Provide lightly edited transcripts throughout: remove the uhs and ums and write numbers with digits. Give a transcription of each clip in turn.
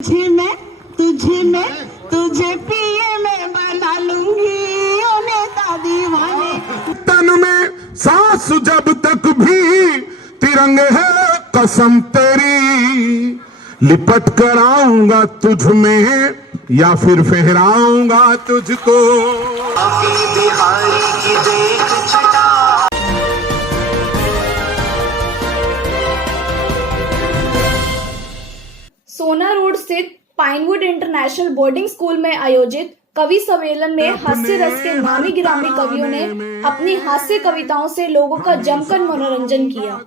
तुझे पिए में बना लूंगी ओ नेता दीवाने। तन में सांस जब तक भी तिरंगे है कसम तेरी, लिपट कर आऊंगा तुझ में या फिर फहराऊंगा तुझको। बिहारी की देख छटा। सोना रोड स्थित पाइनवुड इंटरनेशनल बोर्डिंग स्कूल में आयोजित कवि सम्मेलन में हास्य रस के नामी गिरामी कवियों ने अपनी हास्य कविताओं से लोगों का जमकर मनोरंजन किया।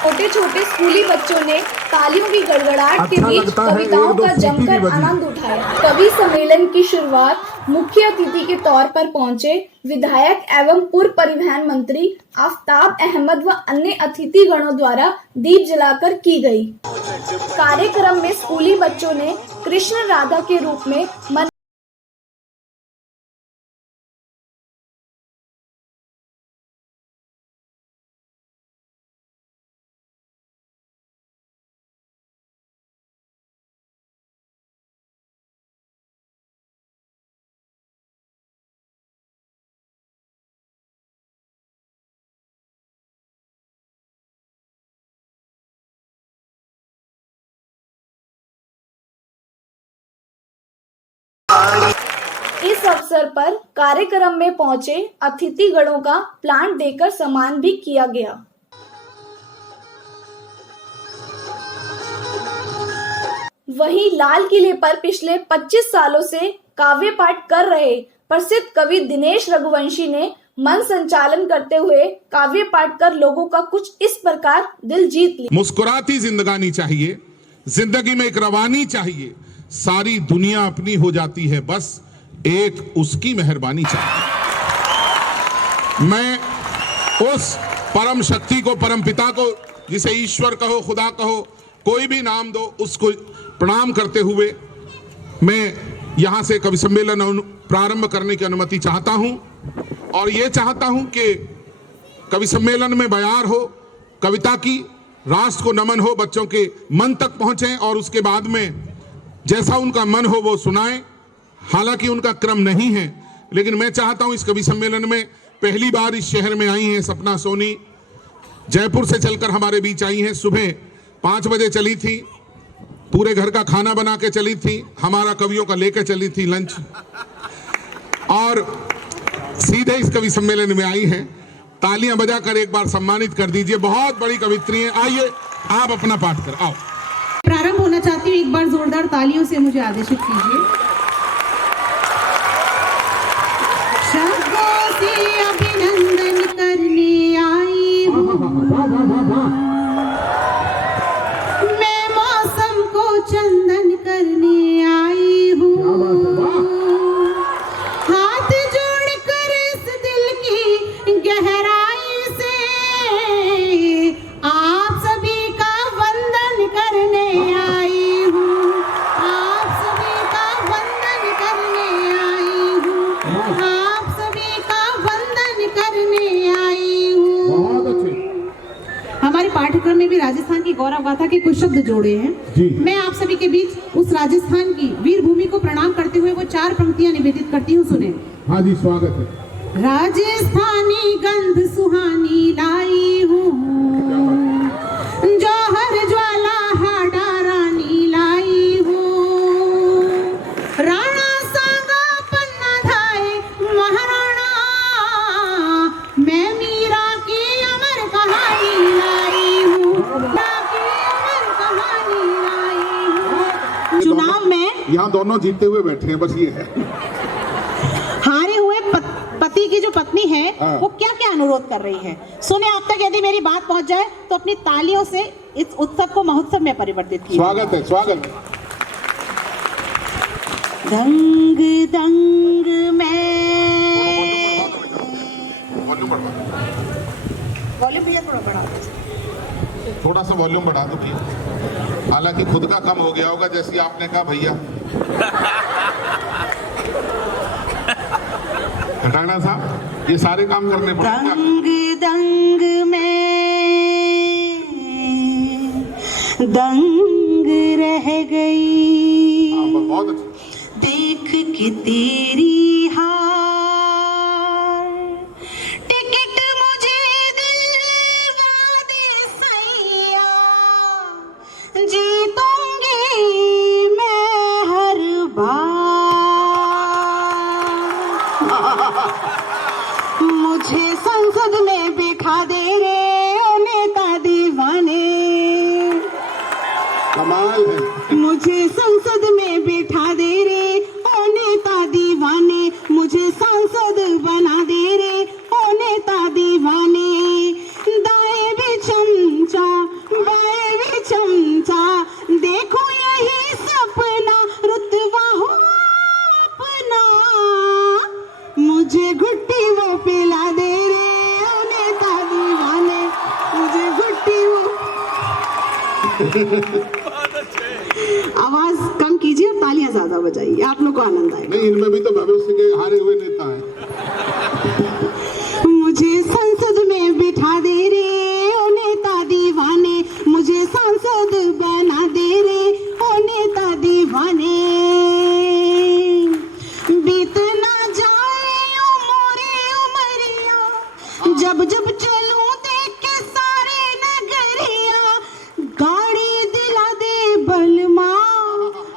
छोटे छोटे स्कूली बच्चों ने तालियों की गड़गड़ाहट के बीच कविताओं का जमकर आनंद उठाया। कवि सम्मेलन की शुरुआत मुख्य अतिथि के तौर पर पहुंचे विधायक एवं पूर्व परिवहन मंत्री आफ्ताब अहमद व अन्य अतिथि गणों द्वारा दीप जलाकर की गई। कार्यक्रम में स्कूली बच्चों ने कृष्ण राधा के रूप में इस अवसर पर कार्यक्रम में पहुंचे अतिथि गणों का प्लांट देकर सम्मान भी किया गया। वहीं लाल किले पर पिछले 25 सालों से काव्य पाठ कर रहे प्रसिद्ध कवि दिनेश रघुवंशी ने मन संचालन करते हुए काव्य पाठ कर लोगों का कुछ इस प्रकार दिल जीत लिया। मुस्कुराती जिंदगानी चाहिए, जिंदगी में एक रवानी चाहिए, सारी दुनिया अपनी हो जाती है, बस एक उसकी मेहरबानी चाहिए। मैं उस परम शक्ति को, परम पिता को, जिसे ईश्वर कहो, खुदा कहो, कोई भी नाम दो, उसको प्रणाम करते हुए मैं यहां से कवि सम्मेलन प्रारंभ करने की अनुमति चाहता हूं। और ये चाहता हूं कि कवि सम्मेलन में बयार हो, कविता की, राष्ट्र को नमन हो, बच्चों के मन तक पहुंचे और उसके बाद में जैसा उनका मन हो वो सुनाएं। हालांकि उनका क्रम नहीं है, लेकिन मैं चाहता हूं इस कवि सम्मेलन में पहली बार इस शहर में आई हैं सपना सोनी, जयपुर से चलकर हमारे बीच आई हैं। सुबह 5 बजे चली थी, पूरे घर का खाना बना के चली थी, हमारा कवियों का लेकर चली थी लंच, और सीधे इस कवि सम्मेलन में आई हैं। तालियां बजाकर एक बार सम्मानित कर दीजिए। बहुत बड़ी कवित्री हैं। आइए आप अपना पाठ कर आओ। प्रारंभ होना चाहती हूँ, एक बार जोरदार तालियों से मुझे आदेशित कीजिए। शब्दों से अभिनंदन करने आई हूँ मैं, मौसम को चंदन करने आई हूँ, हाथ जोड़कर इस दिल की गहराई से आप सभी का वंदन करने आई हूँ, आप सभी का वंदन करने आई हूँ, आप सभी का वंदन करने आई हूँ। बहुत अच्छे। हमारे पाठ्यक्रम में भी राजस्थान की गौरव गाथा के कुछ शब्द जोड़े हैं। मैं आप सभी के बीच उस राजस्थान की वीर भूमि को प्रणाम करते हुए वो 4 पंक्तियां निवेदित करती हूँ, सुने। हाँ जी, स्वागत है। राजस्थानी गंध सुहानी लाई हूँ, जौहर ज्वाला हाडा रानी लाई हूँ, राणा सांगा पन्ना धाए महाराणा, मैं मीरा की अमर कहानी लाई हूँ, अमर कहानी लाई हूँ। चुनाव में यहाँ दोनों जीतते हुए बैठे हैं, बस ये है। हारे हुए पति की जो पत्नी है वो क्या क्या अनुरोध कर रही है, सुने। आप तक यदि मेरी बात पहुंच जाए तो अपनी तालियों से इस उत्सव को महोत्सव में परिवर्तित कीजिए। स्वागत है, स्वागत है। दंग दंग में वॉल्यूम भैया थोड़ा बढ़ा दो, थोड़ा सा वॉल्यूम बढ़ा दो भैया। हालांकि खुद का कम हो गया होगा, जैसे आपने कहा भैया। राणा साहब, ये सारे काम करने पड़ेंगे। दंग दंग में, दंग रह गई। बहुत अच्छा। देख के तेरी हार टिकट मुझे दिलवा दे सैया, जीतूंगी मैं हर बार। मुझे संसद में बिठा दे रे ओ नेता दीवाने, कमाल है। मुझे संसद में बिठा दे रे ओ नेता दीवाने, मुझे सांसद बना दे रे ओ नेता दीवाने। दाएं भी चमचा बाएं भी चमचा, देखो यही सपना रुतबा हो अपना, मुझे घुट्टी वो पिला दे रे ओ नेता दीवाने, मुझे घुट्टी वो। आवाज कम कीजिए और तालियां ज्यादा बजाइए, आप लोग को आनंद आएगा। नहीं, इनमें भी तो भविष्य के हारे हुए नेता हैं। मुझे संसद में बिठा दे रे ओ नेता दीवाने, मुझे सांसद बना दे रे ओ नेता दीवाने। बीत ना जाए ओ मोरी उमरिया, जब जब चलूं देख के सारे नगरिया, गाड़ी दिला दे बलमा,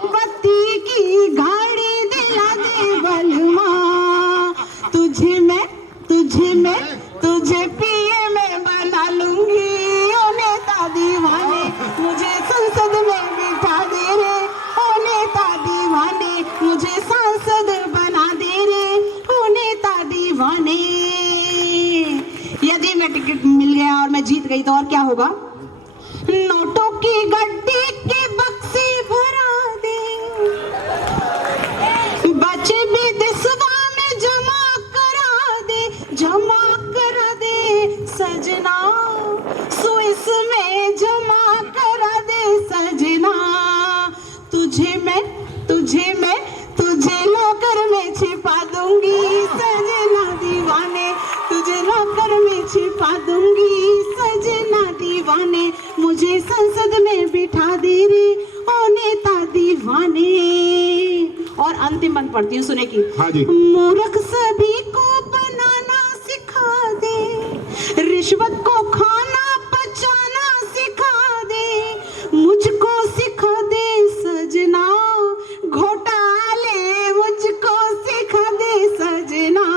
बत्ती की गाड़ी दिला दे बलमा। तुझे मैं तुझे पिए में बना लूंगी ओ नेता दीवाने, मुझे संसद में बिठा दे रे ओ नेता दीवाने, मुझे सांसद बना दे रे ओ नेता दीवाने। यदि मैं टिकट मिल गया और मैं जीत गई तो और क्या होगा? नोटों की गड्डी के बक्से भरा दे, बचे भी दिसवा में जमा करा दे, जमा करा दे सजना, स्विस में जमा करा दे सजना। तुझे लॉकर में छिपा दूंगी सजना दीवाने, तुझे लॉकर में छिपा दूंगी सजना दीवाने, मुझे संसद में बिठा दे रे ओ नेता दीवाने। और अंतिम बंद पढ़ती हूँ, सुने की। हाँ जी। मूर्ख सभी को बनाना सिखा दे, रिश्वत को खाना पचाना सिखा दे, मुझको सिखा दे सजना, घोटाले मुझको सिखा दे सजना।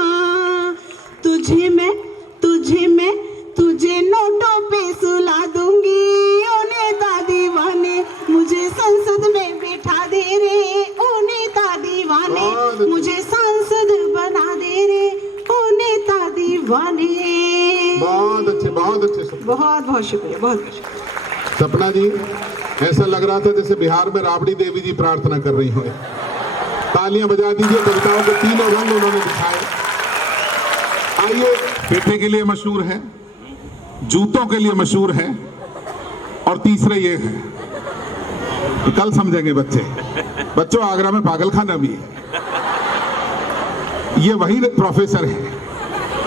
तुझे नोटों पे सुला दूंगी ओ नेता दीवाने, मुझे संसद में बिठा दे रे ओ नेता दीवाने, मुझे सांसद बना दे रे ओ नेता दीवाने। बहुत अच्छे बहुत बहुत बहुत शुक्रिया, बहुत बहुत शुक्रिया। सपना जी, ऐसा लग रहा था जैसे बिहार में राबड़ी देवी जी प्रार्थना कर रही हो। तालियां बजा दीजिए, कविताओं के तीनों रंग उन्होंने दिखाए। आइए, पेटे के लिए मशहूर है, जूतों के लिए मशहूर है, और तीसरे ये है, कल समझेंगे बच्चों, आगरा में पागलखाना भी है। ये वही प्रोफेसर है।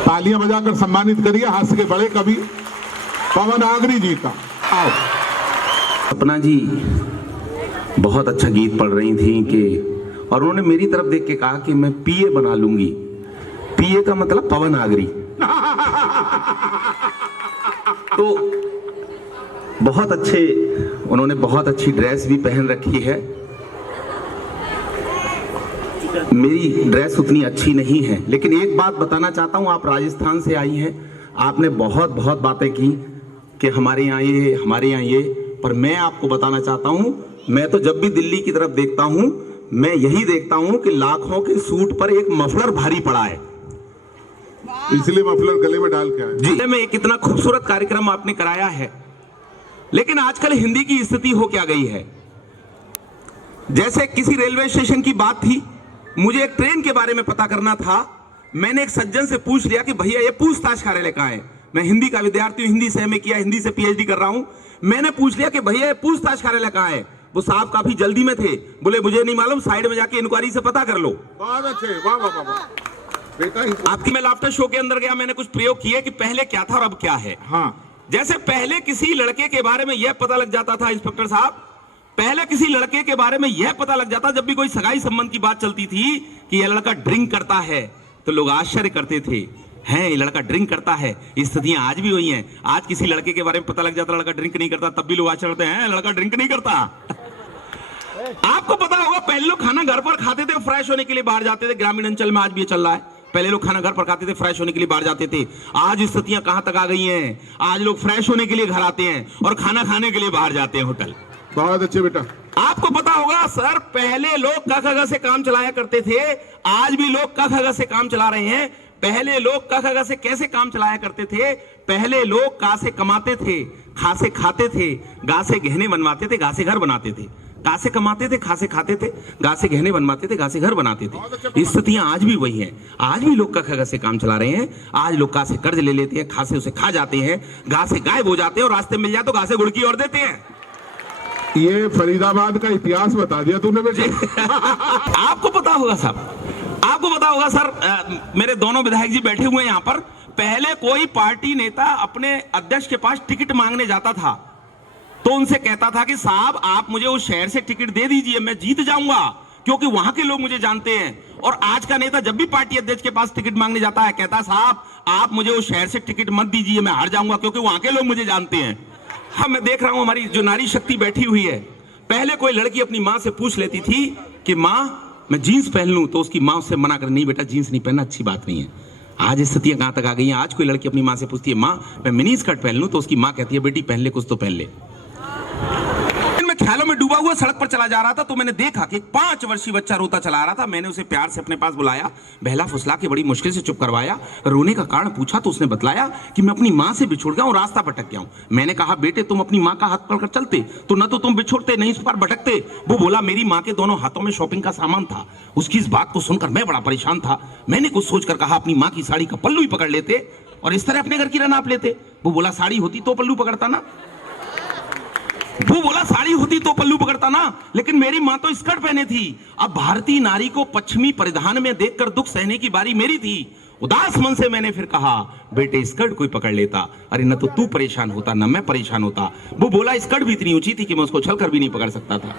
तालियां बजाकर सम्मानित करिए हास्य के बड़े कवि पवन आगरी जी का। आओ। सपना जी बहुत अच्छा गीत पढ़ रही थी कि, और उन्होंने मेरी तरफ देख के कहा कि मैं पीए बना लूंगी। पीए का मतलब पवन आगरी। तो बहुत अच्छे, उन्होंने बहुत अच्छी ड्रेस भी पहन रखी है। मेरी ड्रेस उतनी अच्छी नहीं है, लेकिन एक बात बताना चाहता हूं, आप राजस्थान से आई हैं, आपने बहुत बहुत बातें की कि हमारे यहाँ ये, पर मैं आपको बताना चाहता हूं, मैं तो जब भी दिल्ली की तरफ देखता हूं, मैं यही देखता हूं कि लाखों के सूट पर एक मफलर भारी पड़ा है, इसलिए मफलर गले में डाल के आए। जी, में एक इतना खूबसूरत कार्यक्रम आपने कराया है। लेकिन आजकल हिंदी की स्थिति हो क्या गई है, जैसे किसी रेलवे स्टेशन की बात थी, मुझे एक ट्रेन के बारे में पता करना था, मैंने एक सज्जन से पूछ लिया कि भैया ये पूछताछ कार्यालय कहाँ है। मैं हिंदी का विद्यार्थी हूँ, हिंदी से एमए किया, हिंदी से पीएचडी कर रहा हूँ। मैंने पूछ लिया कि भैया ये पूछताछ कार्यालय कहाँ है। वो साहब काफी जल्दी में थे, बोले मुझे नहीं मालूम, साइड में जाके इंक्वायरी से पता कर लो। बहुत अच्छे, वाह वाह वाह बेटा। आपकी मैं लाफ्टर शो के अंदर गया, मैंने कुछ प्रयोग किए कि पहले क्या था और अब क्या है। हाँ, जैसे पहले किसी लड़के के बारे में यह पता लग जाता था इंस्पेक्टर साहब पहले किसी लड़के के बारे में यह पता लग जाता, जब भी कोई सगाई संबंध की बात चलती थी कि यह लड़का ड्रिंक करता है, तो लोग आश्चर्य करते थे, हैं ये लड़का ड्रिंक करता है। स्थितियां आज भी वही हैं। आज किसी लड़के के बारे में पता लग जाता लड़का ड्रिंक नहीं करता, तब भी लोग आश्चर्य करते हैं लड़का ड्रिंक नहीं करता। आपको पता होगा पहले लोग खाना घर पर खाते थे, फ्रेश होने के लिए बाहर जाते थे। ग्रामीण अंचल में आज भी ये चल रहा है, पहले लोग खाना घर पर खाते थे, फ्रेश होने के लिए बाहर जाते थे। आज स्थितियां कहां तक आ गई हैं, आज लोग फ्रेश होने के लिए घर आते हैं और खाना खाने के लिए बाहर जाते हैं होटल। बहुत अच्छे बेटा। आपको पता होगा सर, पहले लोग क ख ग से काम चलाया करते थे, आज भी लोग क ख ग से काम चला रहे हैं। पहले लोग क ख ग से कैसे काम चलाया करते थे? पहले लोग का से कमाते थे, खा से खाते थे, गा से गहने बनवाते थे, गा से घर बनाते थे। का से कमाते थे, खा से खाते थे, गा से गहने बनवाते थे, गा से घर बनाते थे। स्थितियां आज भी वही हैं। आज भी लोग क ख ग से काम चला रहे हैं। आज लोग का से कर्ज ले लेते हैं, खा से उसे खा जाते हैं, गा से गायब हो जाते हैं और रास्ते मिल जाए तो गा से गुड़ की ओर देते हैं। ये फरीदाबाद का इतिहास बता दिया तूने बेटे। आपको पता होगा साहब, आपको पता होगा सर, मेरे दोनों विधायक जी बैठे हुए हैं यहां पर। पहले कोई पार्टी नेता अपने अध्यक्ष के पास टिकट मांगने जाता था तो उनसे कहता था कि साहब आप मुझे उस शहर से टिकट दे दीजिए, मैं जीत जाऊंगा क्योंकि वहां के लोग मुझे जानते हैं। और आज का नेता जब भी पार्टी अध्यक्ष के पास टिकट मांगने जाता है कहता है साहब आप मुझे उस शहर से टिकट मत दीजिए, मैं हार जाऊंगा क्योंकि वहां के लोग मुझे जानते हैं। हाँ, मैं देख रहा हूं हमारी जो नारी शक्ति बैठी हुई है। पहले कोई लड़की अपनी मां से पूछ लेती थी कि मां मैं जीन्स पहन लूं, तो उसकी मां उससे मना कर, नहीं बेटा जीन्स नहीं पहनना, अच्छी बात नहीं है। आज स्थितियां कहां तक आ गई हैं। आज कोई लड़की अपनी मां से पूछती है मां मैं मिनी स्कर्ट पहन लूं, तो उसकी मां कहती है बेटी पहन ले, कुछ तो पहन ले। मैं ख्यालों में डूबा हुआ सड़क पर चला जा रहा था तो मैंने देखा कि एक 5 वर्षीय बच्चा रोता चला रहा था। मैंने उसे प्यार से अपने पास बुलाया, बहला फुसला के बड़ी मुश्किल से चुप करवाया। रोने का कारण पूछा तो उसने बतलाया कि मैं अपनी मां से बिछुड़ गया हूं, रास्ता भटक गया हूं। मैंने कहा बेटे तुम अपनी मां का हाथ पकड़कर चलते तो न तो तुम बिछुड़ते नहीं इस पर भटकते। वो बोला मेरी मां के दोनों हाथों में शॉपिंग का सामान था। उसकी इस बात को सुनकर मैं बड़ा परेशान था। मैंने कुछ सोचकर कहा अपनी मां की साड़ी का पल्लू ही पकड़ लेते और इस तरह अपने घर की नाप लेते। वो बोला साड़ी होती तो पल्लू पकड़ता ना, वो बोला साड़ी होती तो पल्लू पकड़ता ना, लेकिन मेरी मां तो स्कर्ट पहने थी। अब भारतीय नारी को पश्चिमी परिधान में देखकर दुख सहने की बारी मेरी थी। उदास मन से मैंने फिर कहा बेटे स्कर्ट कोई पकड़ लेता, अरे न तो तू परेशान होता न मैं परेशान होता। वो बोला स्कर्ट भी इतनी ऊंची थी कि मैं उसको उछलकर भी नहीं पकड़ सकता था।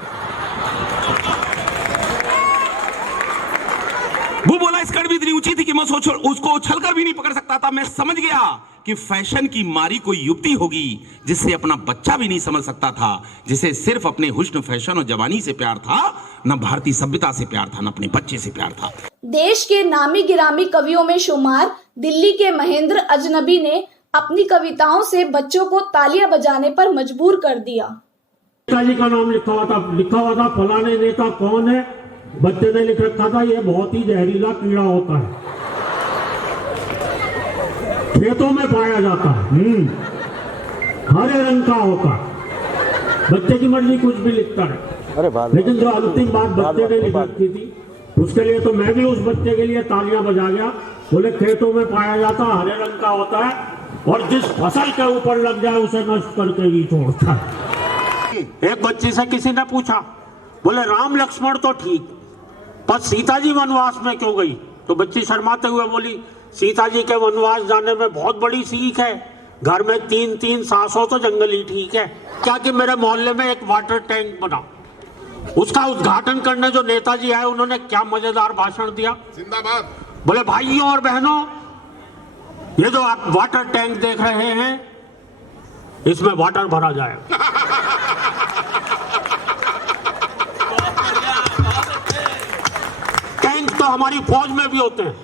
वो बोला स्कर्ट भी इतनी ऊंची थी कि मैं उसको उछलकर भी नहीं पकड़ सकता था। मैं समझ गया कि फैशन की मारी कोई युवती होगी जिससे अपना बच्चा भी नहीं समझ सकता था, जिसे सिर्फ अपने हुस्न फैशन और जवानी से प्यार था, न भारतीय सभ्यता से प्यार था, न अपने बच्चे से प्यार था। देश के नामी गिरामी कवियों में शुमार दिल्ली के महेंद्र अजनबी ने अपनी कविताओं से बच्चों को तालियां बजाने पर मजबूर कर दिया। नेताजी का नाम लिखा हुआ था फलाने नेता कौन है, बच्चे ने लिख रखा था ये बहुत ही जहरीला कीड़ा होता है, खेतों में पाया जाता है, हरे रंग का होता है। बच्चे की मर्जी कुछ भी लिखता है, लेकिन जो अंतिम बात बच्चे ने लिख रखी थी उसके लिए तो मैं भी उस बच्चे के लिए तालियां बजा गया। बोले खेतों में पाया जाता है, हरे रंग का होता है और जिस फसल के ऊपर लग जाए उसे नष्ट करके ही छोड़ता है। एक बच्ची से किसी ने पूछा, बोले राम लक्ष्मण तो ठीक, पर सीता जी वनवास में क्यों गई? तो बच्ची शर्माते हुए बोली सीता जी के वनवास जाने में बहुत बड़ी सीख है, घर में 3-3 सासों तो जंगल ही ठीक है। क्या कि मेरे मोहल्ले में एक वाटर टैंक बना, उसका उद्घाटन करने जो नेताजी आए उन्होंने क्या मजेदार भाषण दिया। जिंदाबाद। बोले भाइयों और बहनों, ये जो आप वाटर टैंक देख रहे हैं इसमें वाटर भरा जाएगा। टैंक तो हमारी फौज में भी होते हैं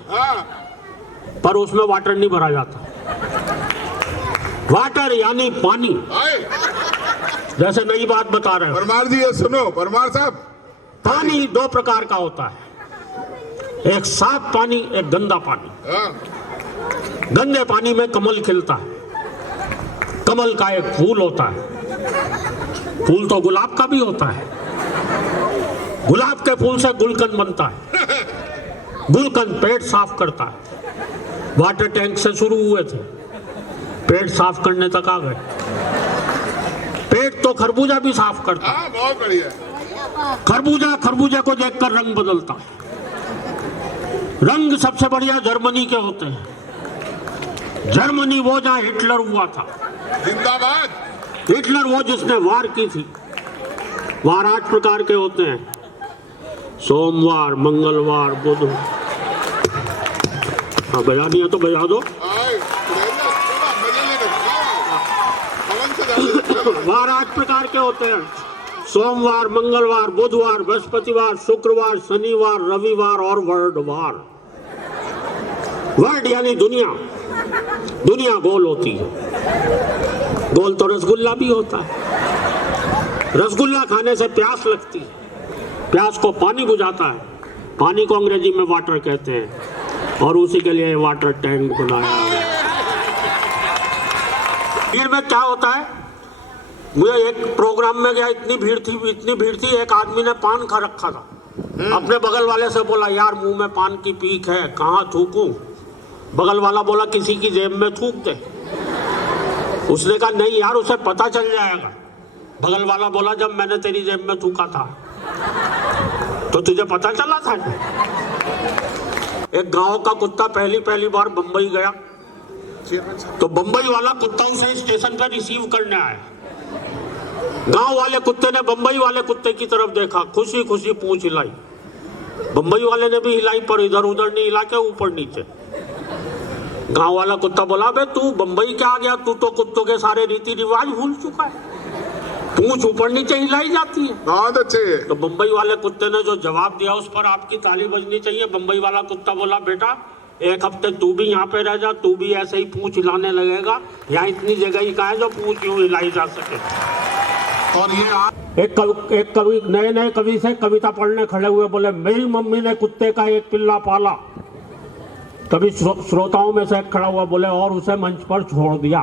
पर उसमें वाटर नहीं भरा जाता। वाटर यानी पानी। जैसे नई बात बता रहे हो परमार जी, ये सुनो परमार साहब, पानी 2 प्रकार का होता है, एक साफ पानी, एक गंदा पानी। गंदे पानी में कमल खिलता है, कमल का एक फूल होता है, फूल तो गुलाब का भी होता है, गुलाब के फूल से गुलकंद बनता है, गुलकंद पेट साफ करता है। वाटर टैंक से शुरू हुए थे, पेट साफ करने तक आ गए। पेट तो खरबूजा भी साफ करता है। बहुत बढ़िया। खरबूजा को देखकर रंग बदलता है। रंग सबसे बढ़िया जर्मनी के होते हैं। जर्मनी वो जहां हिटलर हुआ था। जिंदाबाद। हिटलर वो जिसने वार की थी। वार 8 प्रकार के होते हैं, सोमवार, मंगलवार, बुध। हाँ, बजा दिया तो बजा दो। वार 8 प्रकार के होते हैं, सोमवार, मंगलवार, बुधवार, बृहस्पतिवार, शुक्रवार, शनिवार, रविवार और वर्डवार। वर्ड यानी दुनिया। दुनिया गोल होती है। गोल तो रसगुल्ला भी होता है। रसगुल्ला खाने से प्यास लगती है, प्यास को पानी बुझाता है, पानी को अंग्रेजी में वाटर कहते हैं, और उसी के लिए वाटर टैंक बनाया है। भीड़ में क्या होता है, मुझे एक प्रोग्राम में गया, इतनी भीड़ थी, एक आदमी ने पान खा रखा था। अपने बगल वाले से बोला, यार मुंह में पान की पीक है, कहाँ थूकूं? बगल वाला बोला, किसी की जेब में थूक दे। उसने कहा, नहीं यार, उसे पता चल जाएगा। बगल वाला बोला, जब मैंने तेरी जेब में थूका था तो तुझे पता चला था? एक गांव का कुत्ता पहली बार बंबई गया, तो बंबई वाला कुत्ता उसे स्टेशन पर रिसीव करने आया। गांव वाले कुत्ते ने बंबई वाले कुत्ते की तरफ देखा, खुशी खुशी पूंछ हिलाई। बंबई वाले ने भी हिलाई, पर इधर उधर नहीं हिला के ऊपर नीचे। गांव वाला कुत्ता बोला, बे तू बंबई क्या आ गया, तू तो कुत्तों के सारे रीति रिवाज भूल चुका है, पूंछ ऊपर नीचे हिलाई जाती है। बहुत अच्छे। तो बंबई वाले कुत्ते ने जो जवाब दिया, उस पर आपकी ताली बजनी चाहिए। बंबई वाला कुत्ता बोला, बेटा एक हफ्ते तू भी यहाँ पे रह जा, तू भी ऐसे ही पूंछ हिलाने लगेगा, यहाँ इतनी जगह ही कहाँ है जो पूंछ यूं हिलाई जा सके। और ये एक कवि नए कवि से कविता पढ़ने खड़े हुए, बोले, मेरी मम्मी ने कुत्ते का एक पिल्ला पाला। तभी श्रोताओं में से एक खड़ा हुआ, बोले, और उसे मंच पर छोड़ दिया।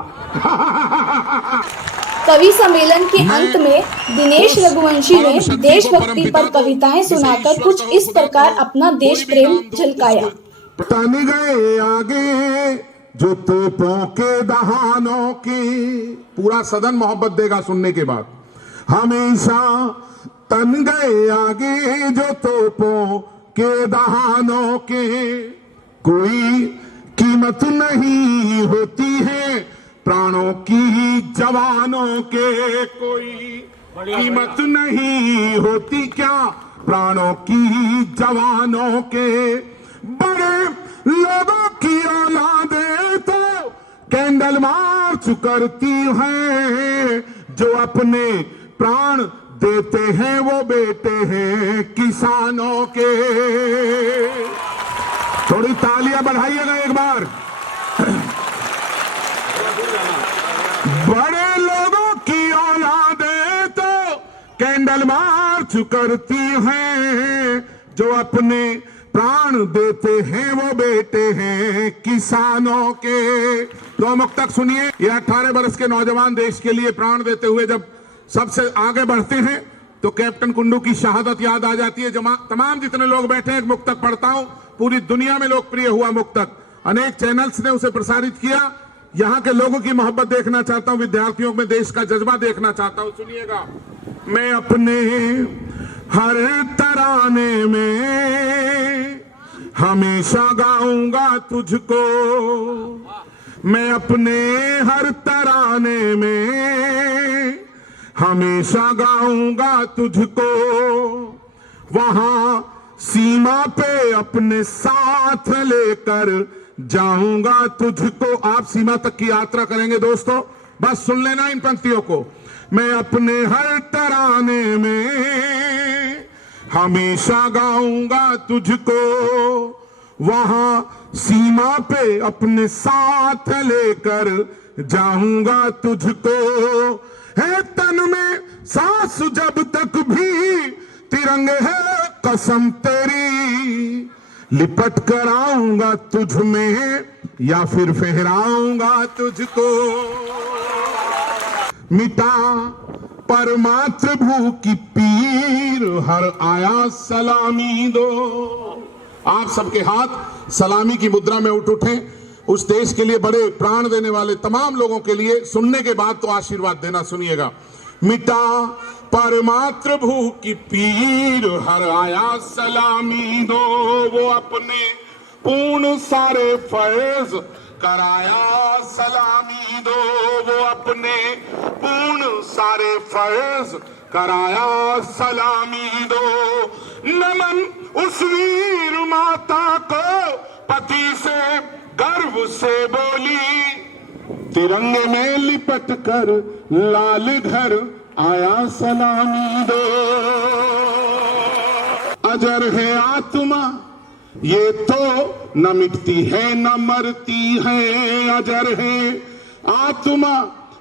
कवि सम्मेलन के अंत में दिनेश रघुवंशी ने देशभक्ति पर कविताएं सुनाकर कुछ इस प्रकार अपना देश प्रेम झलकाया। तन गए आगे जो तोपों के दहानों की, पूरा सदन मोहब्बत देगा सुनने के बाद। हमेशा तन गए आगे जो तोपों के दहानों के, कोई कीमत नहीं होती है प्राणों की जवानों के, कोई कीमत नहीं होती क्या प्राणों की जवानों के। बड़े लोगों की औलादें तो कैंडल मार्च करती हैं, जो अपने प्राण देते हैं वो बेटे हैं किसानों के। थोड़ी तालियां बढ़ाइएगा एक बार। बड़े लोगों की औलादें तो कैंडल मार्च करती हैं, जो अपने प्राण देते हैं वो बेटे हैं किसानों के। तो मुक्तक सुनिए, ये 18 वर्ष के नौजवान देश के लिए प्राण देते हुए जब सबसे आगे बढ़ते हैं तो कैप्टन कुंडू की शहादत याद आ जाती है। तमाम जितने लोग बैठे हैं, एक मुक्तक पढ़ता हूं, पूरी दुनिया में लोकप्रिय हुआ मुक्तक, अनेक चैनल्स ने उसे प्रसारित किया। यहाँ के लोगों की मोहब्बत देखना चाहता हूं, विद्यार्थियों में देश का जज्बा देखना चाहता हूं। सुनिएगा, मैं अपने हर तराने में हमेशा गाऊंगा तुझको, मैं अपने हर तराने में हमेशा गाऊंगा तुझको, वहां सीमा पे अपने साथ लेकर जाऊंगा तुझको। आप सीमा तक की यात्रा करेंगे दोस्तों, बस सुन लेना इन पंक्तियों को। मैं अपने हर तराने में हमेशा गाऊंगा तुझको, वहां सीमा पे अपने साथ लेकर जाऊंगा तुझको। है तन में सांस जब तक भी तिरंगे है कसम तेरी, लिपट कर आऊंगा तुझ में या फिर फहराऊंगा तुझको। मिटा पर मातृभू की पीर, हर आया सलामी दो। आप सबके हाथ सलामी की मुद्रा में उठे उस देश के लिए बड़े प्राण देने वाले तमाम लोगों के लिए। सुनने के बाद तो आशीर्वाद देना, सुनिएगा। मिटा पर मातृभू की पीर, हर आया सलामी दो, वो अपने पूर्ण सारे फर्ज कराया सलामी दो, वो अपने पूर्ण सारे फर्ज कराया सलामी दो। नमन उस वीर माता को पति से गर्व से बोली, तिरंगे में लिपट कर लाल घर आया सलामी दो। अजर है आत्मा ये तो न मिटती है न मरती है, अजर है आत्मा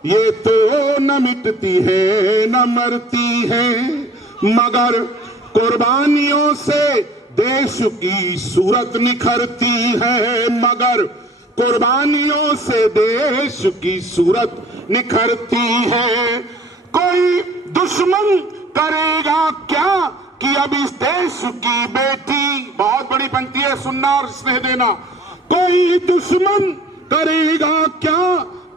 ये तो न मिटती है न मरती है, मगर कुर्बानियों से देश की सूरत निखरती है, मगर कुर्बानियों से देश की सूरत निखरती है। कोई दुश्मन करेगा क्या कि अब इस देश की बेटी, बहुत बड़ी पंक्ति है, सुनना और स्नेह देना, कोई दुश्मन करेगा क्या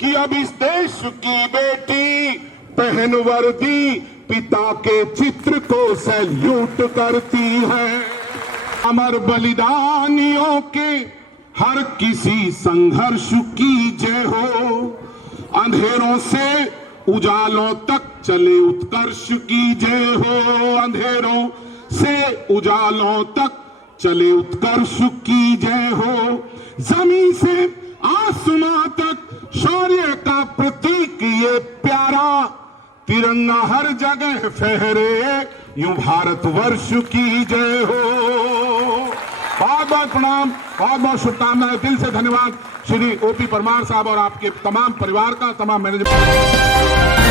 कि अब इस देश की बेटी पहन वर्दी पिता के चित्र को सैल्यूट करती है। अमर बलिदानियों के हर किसी संघर्ष की जय हो, अंधेरों से उजालों तक चले उत्कर्ष की जय हो, अंधेरों से उजालों तक चले उत्कर्ष की जय हो। जमीन से आसमां तक शौर्य का प्रतीक ये प्यारा तिरंगा हर जगह फहरे, यूं भारतवर्ष की जय हो। बहुत बहुत प्रणाम, बहुत बहुत शुभकामनाएं, दिल से धन्यवाद श्री ओपी परमार साहब और आपके तमाम परिवार का, तमाम मैनेजमेंट।